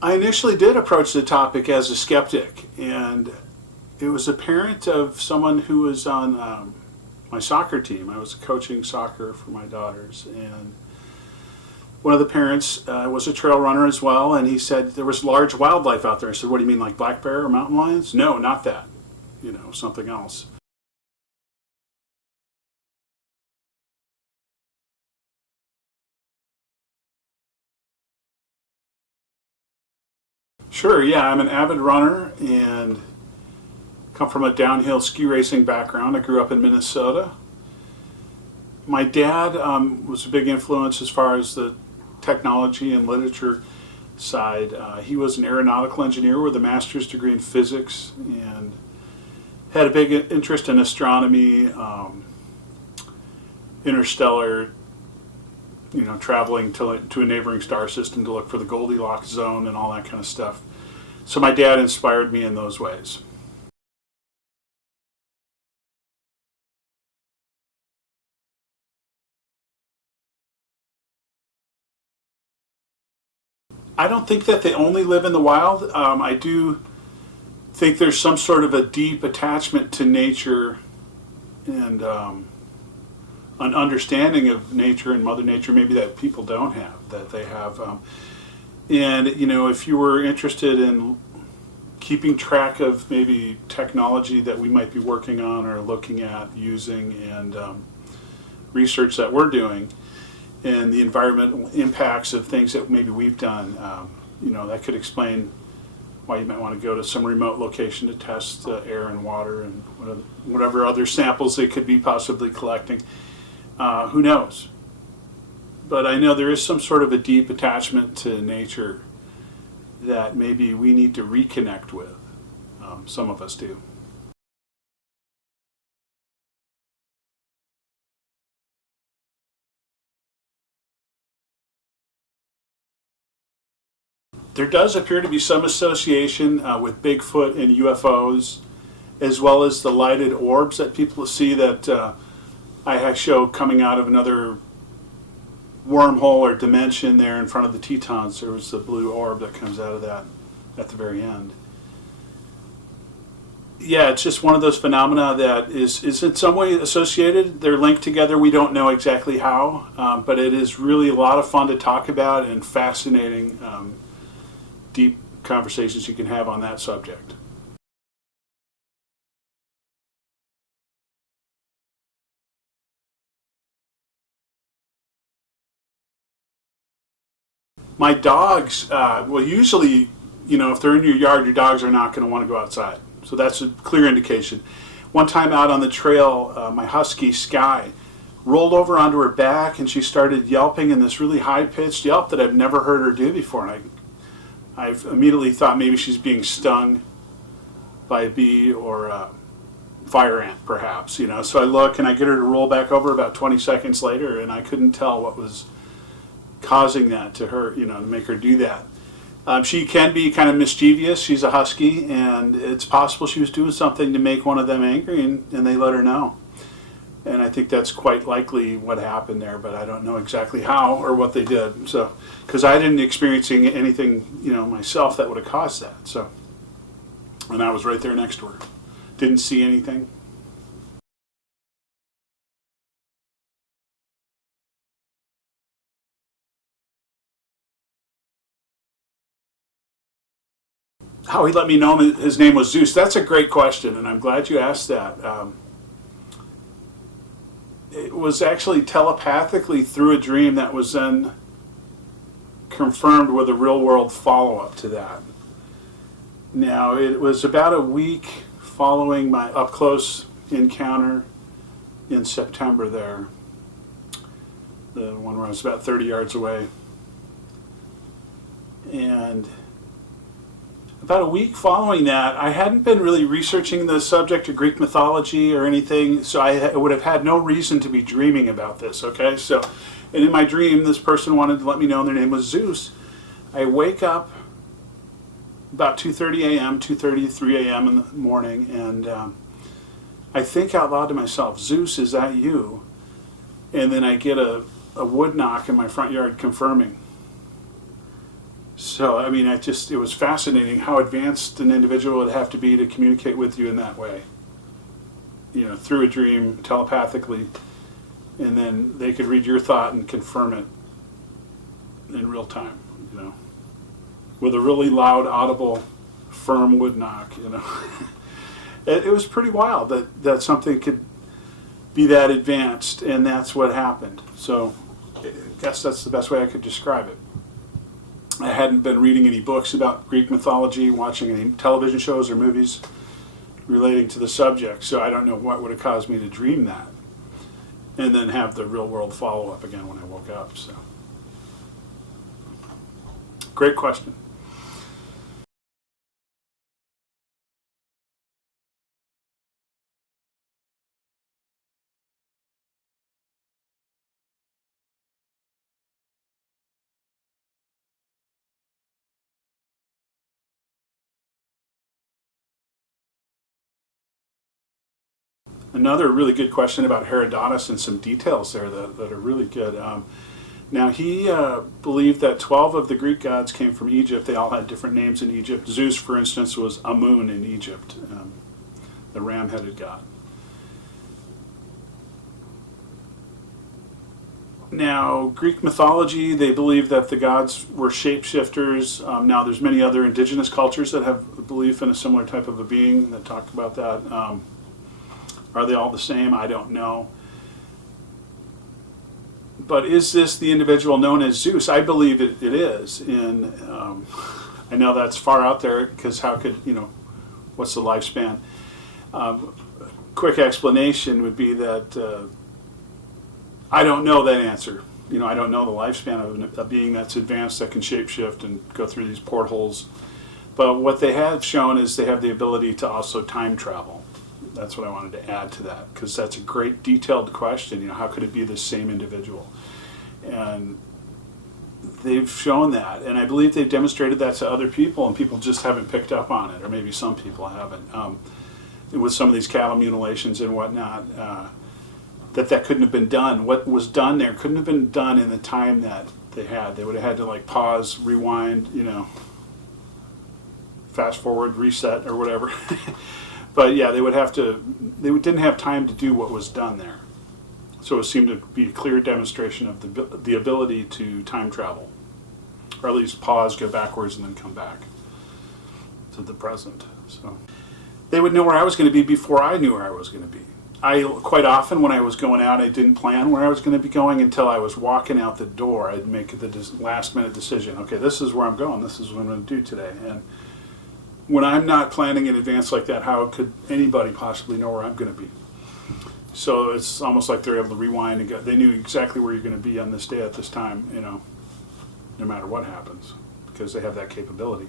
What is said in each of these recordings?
I initially did approach the topic as a skeptic, and it was a parent of someone who was on my soccer team. I was coaching soccer for my daughters, and one of the parents was a trail runner as well, and he said there was large wildlife out there. I said, "What do you mean, like black bear or mountain lions?" "No, not that. Something else." Sure, yeah, I'm an avid runner and come from a downhill ski racing background. I grew up in Minnesota. My dad was a big influence as far as the technology and literature side. He was an aeronautical engineer with a master's degree in physics and had a big interest in astronomy, interstellar, traveling to a neighboring star system to look for the Goldilocks zone and all that kind of stuff. So my dad inspired me in those ways. I don't think that they only live in the wild. I do think there's some sort of a deep attachment to nature and an understanding of nature and Mother Nature maybe that people don't have, that they have. And, if you were interested in keeping track of maybe technology that we might be working on or looking at using and research that we're doing, and the environmental impacts of things that maybe we've done, that could explain why you might want to go to some remote location to test air and water and whatever other samples they could be possibly collecting. Who knows? But I know there is some sort of a deep attachment to nature that maybe we need to reconnect with. Some of us do. There does appear to be some association with Bigfoot and UFOs, as well as the lighted orbs that people see that I show coming out of another wormhole or dimension there in front of the Tetons. There was the blue orb that comes out of that at the very end. Yeah, it's just one of those phenomena that is in some way associated. They're linked together. We don't know exactly how, but it is really a lot of fun to talk about and fascinating, deep conversations you can have on that subject. My dogs, well, usually, if they're in your yard, your dogs are not going to want to go outside. So that's a clear indication. One time out on the trail, my husky, Sky, rolled over onto her back and she started yelping in this really high-pitched yelp that I've never heard her do before. And I've immediately thought maybe she's being stung by a bee or a fire ant, perhaps. So I look and I get her to roll back over about 20 seconds later, and I couldn't tell what was causing that to her, to make her do that. She can be kind of mischievous. She's a husky, and it's possible she was doing something to make one of them angry, and they let her know. And I think that's quite likely what happened there, but I don't know exactly how or what they did. So, because I didn't experience anything, myself that would have caused that. So, and I was right there next to her. Didn't see anything. How he let me know his name was Zeus. That's a great question, and I'm glad you asked that. It was actually telepathically through a dream that was then confirmed with a real world follow up to that. Now, it was about a week following my up close encounter in September there, the one where I was about 30 yards away. And about a week following that, I hadn't been really researching the subject of Greek mythology or anything, so I would have had no reason to be dreaming about this, okay? So, and in my dream, this person wanted to let me know their name was Zeus. I wake up about 2:30 a.m., 2:30 to 3 a.m. in the morning, and I think out loud to myself, "Zeus, is that you?" And then I get a wood knock in my front yard confirming. So, I mean, it was fascinating how advanced an individual would have to be to communicate with you in that way. Through a dream, telepathically, and then they could read your thought and confirm it in real time, with a really loud, audible, firm wood knock. It was pretty wild that something could be that advanced, and that's what happened. So I guess that's the best way I could describe it. I hadn't been reading any books about Greek mythology, watching any television shows or movies relating to the subject, so I don't know what would have caused me to dream that and then have the real world follow-up again when I woke up. So, great question. Another really good question about Herodotus and some details there that are really good. Now, he believed that 12 of the Greek gods came from Egypt. They all had different names in Egypt. Zeus, for instance, was Amun in Egypt, the ram-headed god. Now, Greek mythology, they believe that the gods were shapeshifters. Now, there's many other indigenous cultures that have a belief in a similar type of a being that talk about that. Are they all the same? I don't know. But is this the individual known as Zeus? I believe it is. And I know that's far out there because how could, what's the lifespan? Quick explanation would be that I don't know that answer. I don't know the lifespan of a being that's advanced that can shapeshift and go through these portholes. But what they have shown is they have the ability to also time travel. That's what I wanted to add to that, because that's a great detailed question. How could it be the same individual? And they've shown that, and I believe they've demonstrated that to other people, and people just haven't picked up on it, or maybe some people haven't. With some of these cattle mutilations and whatnot, that couldn't have been done. What was done there couldn't have been done in the time that they had. They would have had to pause, rewind, fast forward, reset, or whatever. But yeah, they didn't have time to do what was done there. So it seemed to be a clear demonstration of the ability to time travel, or at least pause, go backwards, and then come back to the present. So they would know where I was going to be before I knew where I was going to be. Quite often when I was going out, I didn't plan where I was going to be going until I was walking out the door. I'd make the last minute decision. Okay, this is where I'm going. This is what I'm going to do today. And when I'm not planning in advance like that, how could anybody possibly know where I'm going to be? So it's almost like they're able to rewind and go. They knew exactly where you're going to be on this day at this time, no matter what happens, because they have that capability.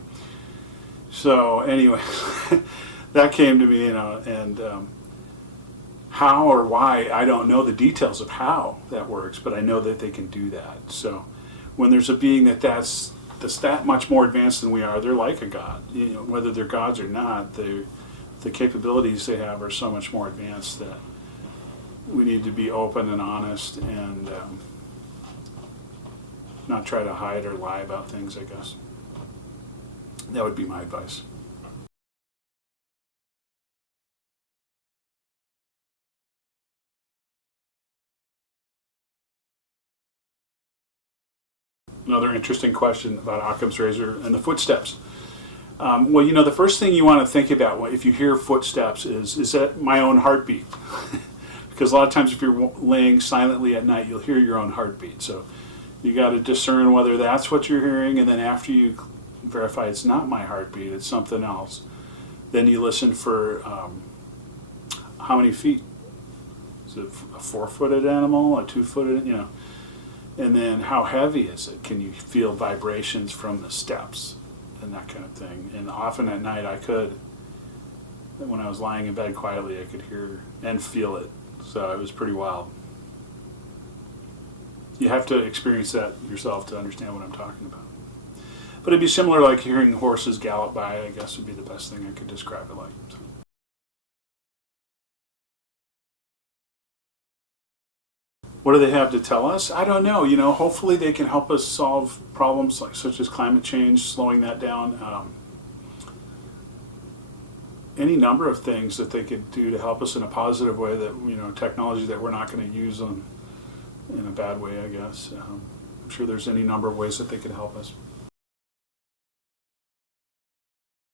So anyway, that came to me, and how or why, I don't know the details of how that works, but I know that they can do that. So when there's a being that's that much more advanced than we are, they're like a god. Whether they're gods or not, the capabilities they have are so much more advanced that we need to be open and honest and not try to hide or lie about things, I guess. That would be my advice. Another interesting question about Occam's razor and the footsteps. Well, the first thing you want to think about if you hear footsteps is that my own heartbeat? Because a lot of times if you're laying silently at night, you'll hear your own heartbeat. So you got to discern whether that's what you're hearing, and then after you verify it's not my heartbeat, it's something else, then you listen for how many feet? Is it a 4-footed animal, a 2-footed, and then how heavy is it? Can you feel vibrations from the steps and that kind of thing? And often at night when I was lying in bed quietly, I could hear and feel it. So it was pretty wild. You have to experience that yourself to understand what I'm talking about. But it'd be similar like hearing horses gallop by, I guess would be the best thing I could describe it like. So. What do they have to tell us? I don't know. You know, hopefully they can help us solve problems like such as climate change, slowing that down. Any number of things that they could do to help us in a positive way, that, you know, technology that we're not going to use in a bad way, I guess. I'm sure there's any number of ways that they could help us.